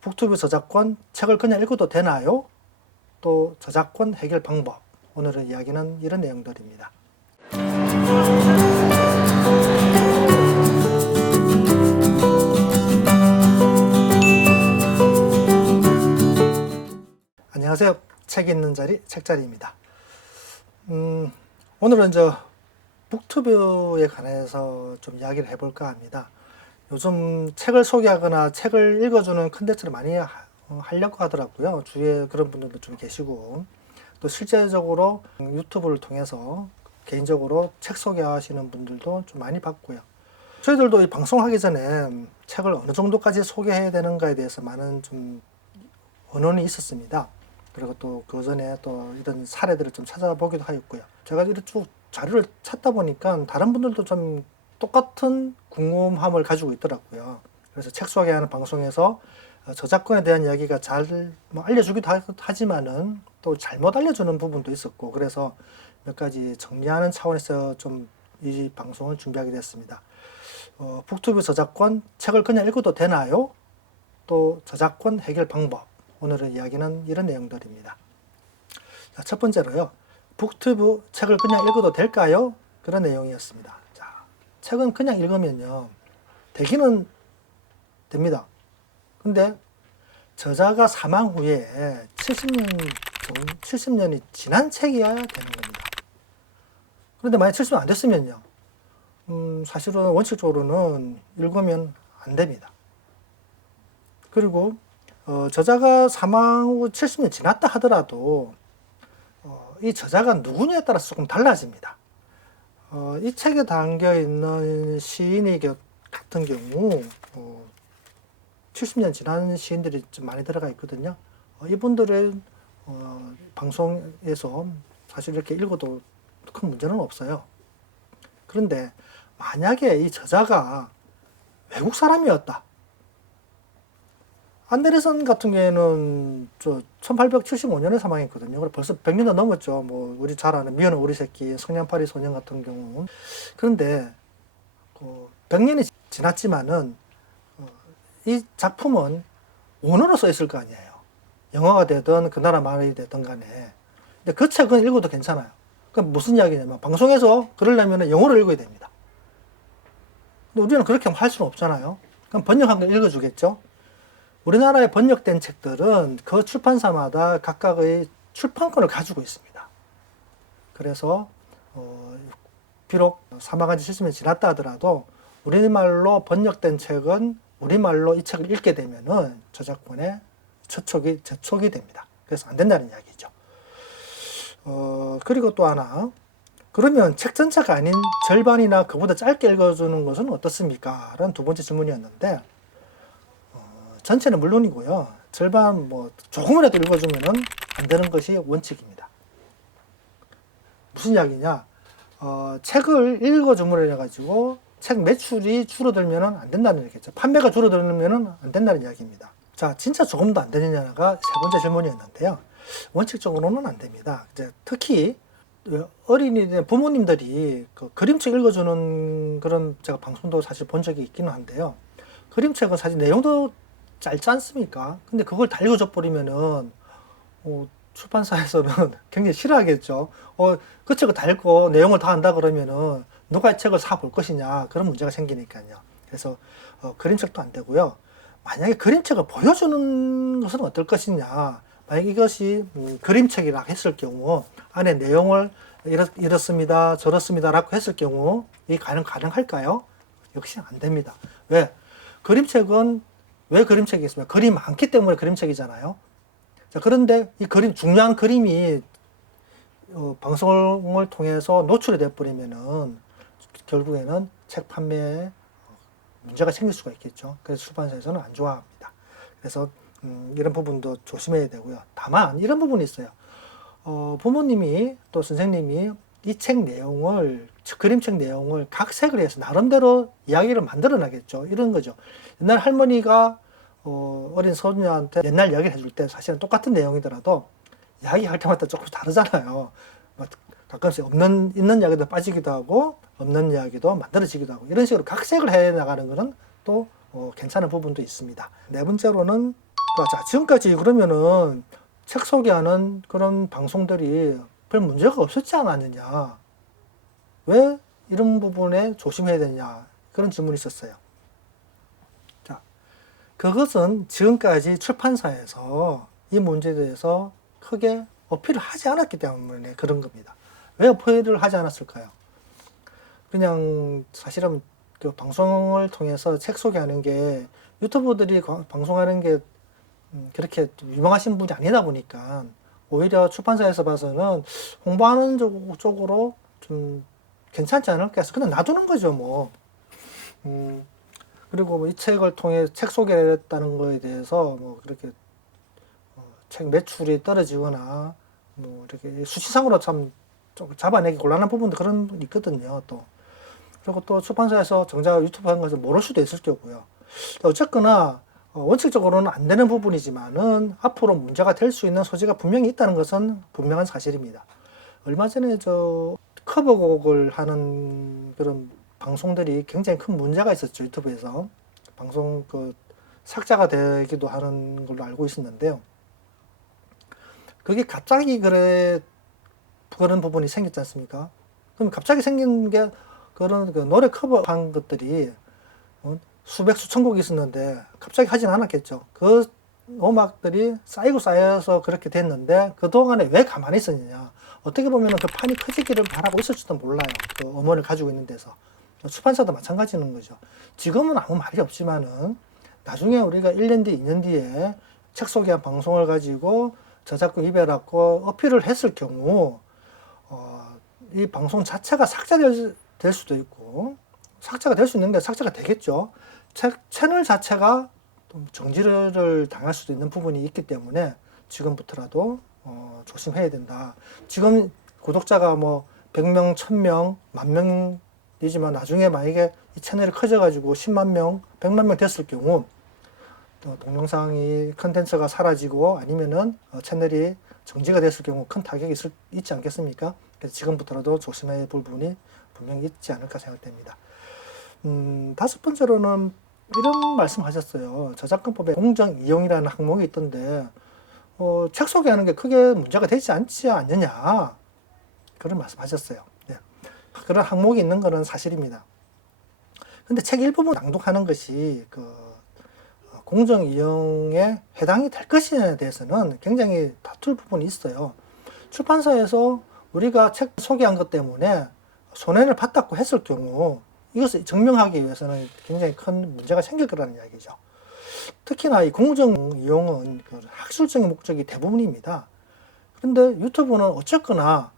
북튜브 저작권 책을 그냥 읽어도 되나요? 또 저작권 해결 방법. 오늘의 이야기는 이런 내용들입니다. 안녕하세요. 책 있는 자리 책자리입니다. 오늘은 북튜브에 관해서 좀 이야기를 해볼까 합니다. 요즘 책을 소개하거나 책을 읽어주는 컨텐츠를 많이 하려고 하더라고요. 주위에 그런 분들도 좀 계시고, 또 실제적으로 유튜브를 통해서 개인적으로 책 소개하시는 분들도 좀 많이 봤고요. 저희들도 이 방송하기 전에 책을 어느 정도까지 소개해야 되는가에 대해서 많은 좀 언론이 있었습니다. 그리고 또 그 전에 또 이런 사례들을 좀 찾아보기도 하였고요. 제가 이렇게 쭉 자료를 찾다 보니까 다른 분들도 좀 똑같은 궁금함을 가지고 있더라고요. 그래서 책 소개하는 방송에서 저작권에 대한 이야기가 잘 알려주기도 하지만은 또 잘못 알려주는 부분도 있었고, 그래서 몇 가지 정리하는 차원에서 좀 이 방송을 준비하게 됐습니다. 북튜브 저작권 책을 그냥 읽어도 되나요? 또 저작권 해결 방법. 오늘의 이야기는 이런 내용들입니다. 자, 첫 번째로요. 북튜브 책을 그냥 읽어도 될까요? 그런 내용이었습니다. 자, 책은 그냥 읽으면요. 되기는 됩니다. 근데 저자가 사망 후에 70년이 지난 책이어야 되는 겁니다. 그런데 만약 70년 안 됐으면요. 사실은 원칙적으로는 읽으면 안 됩니다. 그리고 저자가 사망 후 70년 지났다 하더라도 이 저자가 누구냐에 따라서 조금 달라집니다. 이 책에 담겨 있는 시인의 같은 경우 70년 지난 시인들이 좀 많이 들어가 있거든요. 이분들은 방송에서 사실 이렇게 읽어도 큰 문제는 없어요. 그런데 만약에 이 저자가 외국 사람이었다. 안데르슨 같은 경우에는 1875년에 사망했거든요. 벌써 100년도 넘었죠. 뭐 우리 잘 아는 미어는 우리 새끼, 성냥팔이 소년 같은 경우. 그런데 100년이 지났지만은 이 작품은 원어로 써 있을 거 아니에요. 영어가 되든 그 나라 말이 되든 간에. 근데 그 책은 읽어도 괜찮아요. 그럼 무슨 이야기냐면 방송에서 그러려면 영어로 읽어야 됩니다. 근데 우리는 그렇게 할 수는 없잖아요. 그럼 번역한 걸 읽어주겠죠. 우리나라에 번역된 책들은 그 출판사마다 각각의 출판권을 가지고 있습니다. 그래서 비록 사망한 지 70년 지났다 하더라도 우리말로 번역된 책은 우리말로 이 책을 읽게 되면은 저작권의 제촉이 됩니다. 그래서 안 된다는 이야기죠. 그리고 또 하나, 그러면 책 전체가 아닌 절반이나 그보다 짧게 읽어주는 것은 어떻습니까? 라는 두 번째 질문이었는데, 전체는 물론이고요. 절반 조금이라도 읽어주면은 안 되는 것이 원칙입니다. 무슨 이야기냐? 책을 읽어줌으로 해가지고 책 매출이 줄어들면은 안 된다는 얘기겠죠. 판매가 줄어들면은 안 된다는 이야기입니다. 자, 진짜 조금도 안 되느냐가 세 번째 질문이었는데요. 원칙적으로는 안 됩니다. 이제 특히 어린이들, 부모님들이 그림책 읽어주는 그런 제가 방송도 사실 본 적이 있기는 한데요. 그림책은 사실 내용도 짧지 않습니까? 근데 그걸 다 읽어줘 버리면은 출판사에서는 굉장히 싫어하겠죠. 그 책을 다 읽고 내용을 다 안다 그러면은 누가 이 책을 사 볼 것이냐, 그런 문제가 생기니까요. 그래서 그림책도 안 되고요. 만약에 그림책을 보여주는 것은 어떨 것이냐. 만약 이것이 그림책이라 했을 경우 안에 내용을 이렇습니다, 저렇습니다 라고 했을 경우 이 가능할까요? 역시 안 됩니다. 왜? 그림책은 왜 그림책이 있습니까? 그림이 많기 때문에 그림책이잖아요. 자, 그런데 이 중요한 그림이 방송을 통해서 노출이 돼버리면은 결국에는 책 판매에 문제가 생길 수가 있겠죠. 그래서 출판사에서는 안 좋아합니다. 그래서 이런 부분도 조심해야 되고요. 다만 이런 부분이 있어요. 부모님이 또 선생님이 이 책 내용을, 그림책 내용을 각색을 해서 나름대로 이야기를 만들어 나겠죠. 이런 거죠. 옛날 할머니가 어린 소녀한테 옛날 이야기를 해줄 때 사실은 똑같은 내용이더라도 이야기할 때마다 조금 다르잖아요. 가끔씩 있는 이야기도 빠지기도 하고 없는 이야기도 만들어지기도 하고 이런 식으로 각색을 해 나가는 것은 또 괜찮은 부분도 있습니다. 네 번째로는 자, 지금까지 그러면은 책 소개하는 그런 방송들이 별 문제가 없었지 않았느냐? 왜 이런 부분에 조심해야 되냐? 그런 질문이 있었어요. 자, 그것은 지금까지 출판사에서 이 문제에 대해서 크게 어필을 하지 않았기 때문에 그런 겁니다. 왜 어필을 하지 않았을까요? 그냥 사실은 그 방송을 통해서 책 소개하는 게 유튜버들이 방송하는 게 그렇게 유명하신 분이 아니다 보니까 오히려 출판사에서 봐서는 홍보하는 쪽으로 좀 괜찮지 않을까 해서 그냥 놔두는 거죠, 뭐. 그리고 뭐 이 책을 통해 책 소개를 했다는 거에 대해서 뭐 그렇게 책 매출이 떨어지거나 뭐 이렇게 수치상으로 참 좀 잡아내기 곤란한 부분도 그런 분이 있거든요, 또. 그리고 또 출판사에서 정작 유튜브 하는 것을 모를 수도 있을 거고요. 어쨌거나 원칙적으로는 안 되는 부분이지만은 앞으로 문제가 될 수 있는 소지가 분명히 있다는 것은 분명한 사실입니다. 얼마 전에 저 커버곡을 하는 그런 방송들이 굉장히 큰 문제가 있었죠, 유튜브에서. 방송 그 삭제가 되기도 하는 걸로 알고 있었는데요. 그게 갑자기 그런 부분이 생겼지 않습니까? 그럼 갑자기 생긴 게 그런 그 노래 커버한 것들이 수백 수천 곡이 있었는데 갑자기 하진 않았겠죠. 그 음악들이 쌓이고 쌓여서 그렇게 됐는데 그동안에 왜 가만히 있었느냐. 어떻게 보면 그 판이 커지기를 바라고 있을지도 몰라요. 그 음원을 가지고 있는 데서. 출판사도 마찬가지인 거죠. 지금은 아무 말이 없지만은 나중에 우리가 1년 뒤, 2년 뒤에 책 소개한 방송을 가지고 저작권 위배라고 어필을 했을 경우 이 방송 자체가 삭제될 수도 있고 삭제가 될 수 있는 게 삭제가 되겠죠. 채널 자체가 좀 정지를 당할 수도 있는 부분이 있기 때문에 지금부터라도 조심해야 된다. 지금 구독자가 뭐 100명, 1000명, 10,000명이지만 나중에 만약에 이 채널이 커져가지고 10만 명, 100만 명 됐을 경우 동영상이 컨텐츠가 사라지고 아니면은 채널이 정지가 됐을 경우 큰 타격이 있지 않겠습니까? 그래서 지금부터라도 조심해야 볼 부분이 분명히 있지 않을까 생각됩니다. 다섯 번째로는 이런 말씀 하셨어요. 저작권법에 공정 이용이라는 항목이 있던데 책 소개하는 게 크게 문제가 되지 않지 않느냐 그런 말씀 하셨어요. 네. 그런 항목이 있는 것은 사실입니다. 근데 책 일부분 낭독하는 것이 공정 이용에 해당이 될 것이냐에 대해서는 굉장히 다툴 부분이 있어요. 출판사에서 우리가 책 소개한 것 때문에 손해를 봤다고 했을 경우 이것을 증명하기 위해서는 굉장히 큰 문제가 생길 거라는 이야기죠. 특히나 이 공정 이용은 학술적인 목적이 대부분입니다. 그런데 유튜브는 어쨌거나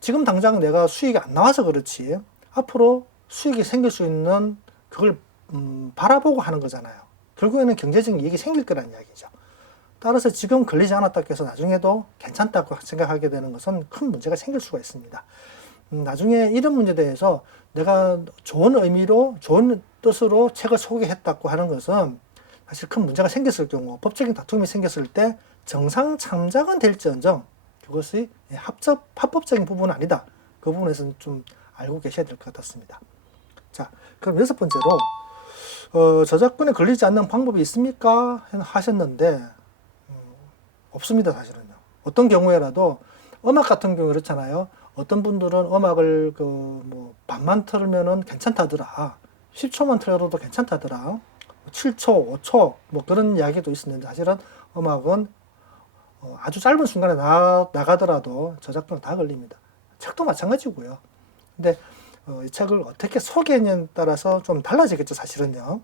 지금 당장 내가 수익이 안 나와서 그렇지 앞으로 수익이 생길 수 있는 그걸 바라보고 하는 거잖아요. 결국에는 경제적인 이익이 생길 거라는 이야기죠. 따라서 지금 걸리지 않았다고 해서 나중에도 괜찮다고 생각하게 되는 것은 큰 문제가 생길 수가 있습니다. 나중에 이런 문제에 대해서 내가 좋은 의미로 좋은 뜻으로 책을 소개했다고 하는 것은 사실 큰 문제가 생겼을 경우 법적인 다툼이 생겼을 때 정상 참작은 될지언정 그것이 합법적인 부분은 아니다. 그 부분에서는 좀 알고 계셔야 될 것 같습니다. 자, 그럼 여섯 번째로 저작권에 걸리지 않는 방법이 있습니까? 하셨는데 없습니다. 사실은요. 어떤 경우에라도 음악 같은 경우 그렇잖아요. 어떤 분들은 음악을 반만 틀면은 괜찮다더라. 10초만 틀어도 괜찮다더라. 7초, 5초 뭐 그런 이야기도 있었는데 사실은 음악은 아주 짧은 순간에 나가더라도 저작권은 다 걸립니다. 책도 마찬가지고요. 근데 이 책을 어떻게 소개했냐에 따라서 좀 달라지겠죠, 사실은요.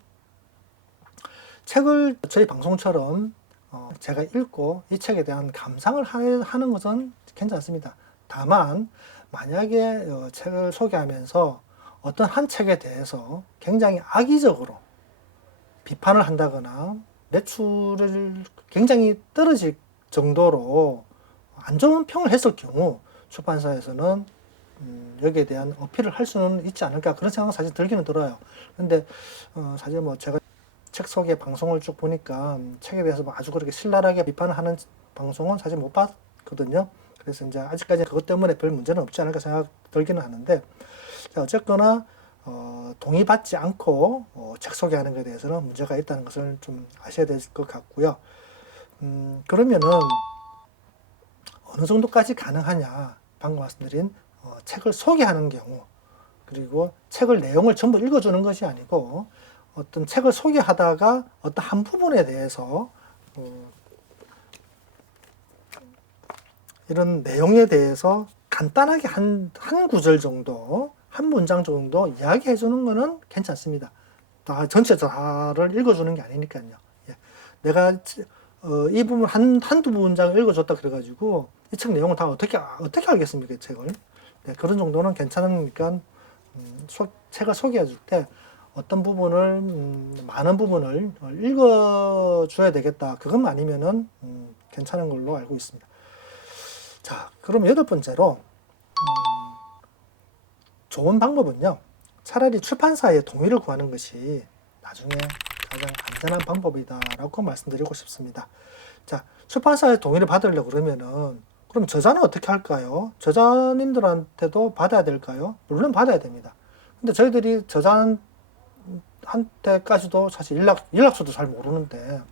책을 저희 방송처럼 제가 읽고 이 책에 대한 감상을 하는 것은 괜찮습니다. 다만 만약에 책을 소개하면서 어떤 한 책에 대해서 굉장히 악의적으로 비판을 한다거나 매출을 굉장히 떨어질 정도로 안 좋은 평을 했을 경우 출판사에서는 여기에 대한 어필을 할 수는 있지 않을까 그런 생각은 사실 들기는 들어요. 근데 사실 뭐 제가 책 소개 방송을 쭉 보니까 책에 대해서 뭐 아주 그렇게 신랄하게 비판을 하는 방송은 사실 못 봤거든요. 그래서 이제 아직까지 그것 때문에 별 문제는 없지 않을까 생각 들기는 하는데 자, 어쨌거나 동의받지 않고 책 소개하는 것에 대해서는 문제가 있다는 것을 좀 아셔야 될 것 같고요. 그러면은 어느 정도까지 가능하냐? 방금 말씀드린 책을 소개하는 경우, 그리고 책을 내용을 전부 읽어주는 것이 아니고 어떤 책을 소개하다가 어떤 한 부분에 대해서 이런 내용에 대해서 간단하게 한 구절 정도, 한 문장 정도 이야기해 주는 거는 괜찮습니다. 다 전체 다를 읽어주는 게 아니니까요. 예. 내가 이 부분 한두 문장 읽어줬다 그래가지고 이 책 내용을 다 어떻게 알겠습니까, 이 책을. 네, 그런 정도는 괜찮으니까 책을 소개해 줄 때 어떤 부분을 많은 부분을 읽어줘야 되겠다. 그것만 아니면은 괜찮은 걸로 알고 있습니다. 자, 그럼 8번째로 좋은 방법은요, 차라리 출판사의 동의를 구하는 것이 나중에 가장 안전한 방법이다라고 말씀드리고 싶습니다. 자, 출판사의 동의를 받으려고 그러면은 그럼 저자는 어떻게 할까요? 저자님들한테도 받아야 될까요? 물론 받아야 됩니다. 근데 저희들이 저자한테까지도 사실 연락처도 잘 모르는데,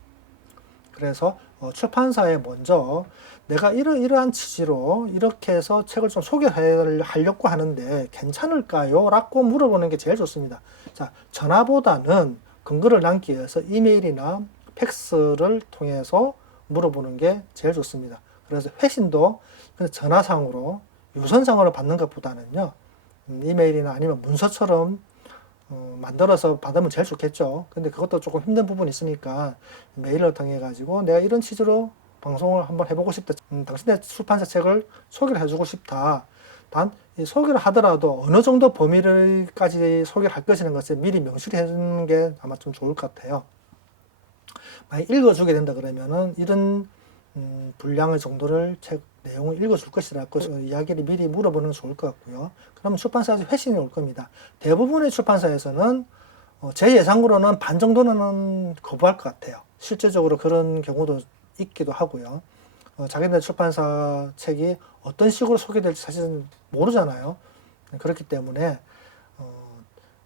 그래서 출판사에 먼저 내가 이러한 취지로 이렇게 해서 책을 좀 소개하려고 하는데 괜찮을까요? 라고 물어보는 게 제일 좋습니다. 자, 전화보다는 근거를 남기 위해서 이메일이나 팩스를 통해서 물어보는 게 제일 좋습니다. 그래서 회신도 전화상으로 유선상으로 받는 것보다는요, 이메일이나 아니면 문서처럼 만들어서 받으면 제일 좋겠죠. 근데 그것도 조금 힘든 부분이 있으니까 메일을 통해 가지고 내가 이런 취지로 방송을 한번 해보고 싶다. 당신의 출판사 책을 소개를 해주고 싶다. 단 이 소개를 하더라도 어느 정도 범위를까지 소개를 할 것이라는 것을 미리 명시를 해주는 게 아마 좀 좋을 것 같아요. 만약 읽어주게 된다 그러면은 이런 분량의 정도를 책 내용을 읽어줄 것이라고 이야기를 미리 물어보는 게 좋을 것 같고요. 그러면 출판사에서 회신이 올 겁니다. 대부분의 출판사에서는 제 예상으로는 반 정도는 거부할 것 같아요. 실제적으로 그런 경우도 있기도 하고요. 자기네 출판사 책이 어떤 식으로 소개될지 사실은 모르잖아요. 그렇기 때문에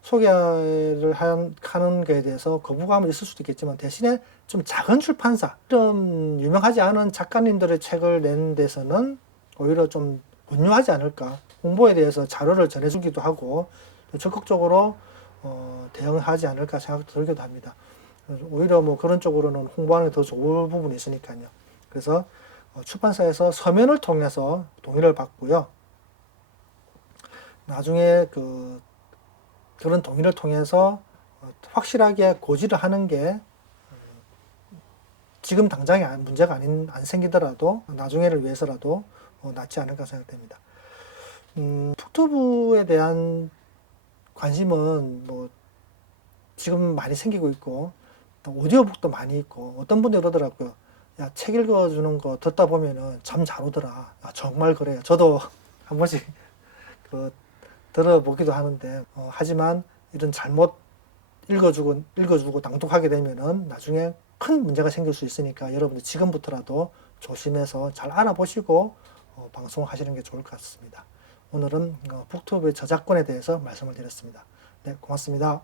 소개를 하는 것에 대해서 거부감이 있을 수도 있겠지만 대신에 좀 작은 출판사, 좀 유명하지 않은 작가님들의 책을 내는 데서는 오히려 좀 문유하지 않을까. 홍보에 대해서 자료를 전해주기도 하고 적극적으로 대응하지 않을까 생각도 들기도 합니다. 오히려 뭐 그런 쪽으로는 홍보하는 게 더 좋을 부분이 있으니까요. 그래서 출판사에서 서면을 통해서 동의를 받고요. 나중에 그런 동의를 통해서 확실하게 고지를 하는 게 지금 당장에 문제가 안 생기더라도 나중에를 위해서라도 낫지 않을까 생각됩니다. 북튜브에 대한 관심은 뭐 지금 많이 생기고 있고 오디오북도 많이 있고 어떤 분들이 그러더라고요. 야, 책 읽어주는 거 듣다 보면은 잠 잘 오더라. 야, 정말 그래요. 저도 한 번씩 들어보기도 하는데 하지만 이런 잘못 읽어주고 낭독하게 되면은 나중에 큰 문제가 생길 수 있으니까 여러분들 지금부터라도 조심해서 잘 알아보시고 방송하시는 게 좋을 것 같습니다. 오늘은 북튜브의 저작권에 대해서 말씀을 드렸습니다. 네, 고맙습니다.